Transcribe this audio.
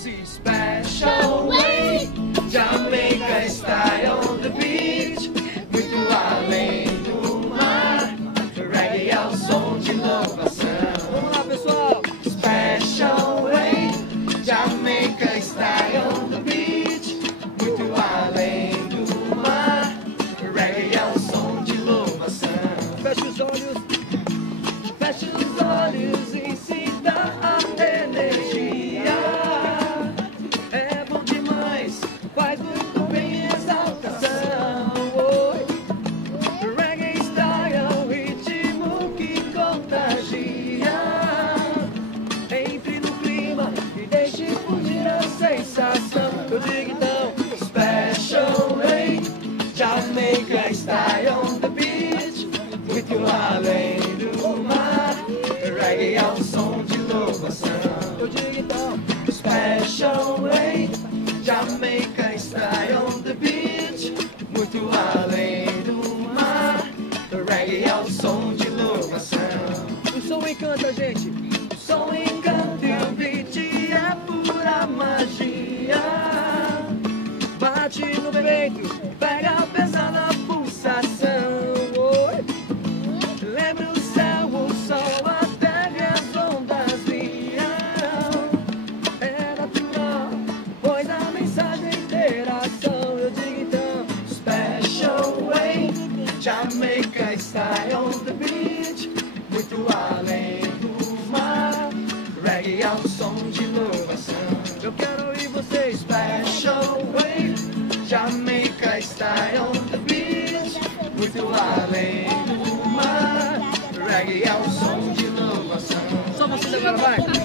easy, special way. Jamaica style on the beach, muito além do mar. Reggae é o som de louvação. Vamos lá, pessoal. Special way, Jamaica style on the beach, muito além do mar. Reggae é o som de louvação. Feche os olhos, feche os olhos e sinta a energia. É bom demais, faz muito bem exaltação. Oi. Reggae style é um ritmo que contagia. Entre no clima e deixe fugir a sensação. Eu digo então, special way, Jamaica style on the beach, muito além do mar. Reggae é o som de louvação. Eu digo então, special way, Jamaica style on the beach, muito além do mar. Reggae é o som de louvação. O som encanta, gente. O som encanta e o beat é pura magia. Bate no peito, pega pesada a pulsação. Oi. Lembra o céu, o sol, a terra e as ondas virão. É natural, pois a mensagem é interação. Eu digo então, special way, Jamaica style on the beach, muito além do mar. Reggae é o som de louvação. Eu quero ouvir vocês, special way, Jamaica style on the beach, muito além do mar. Reggae é o som de louvação. Só vocês agora, vai.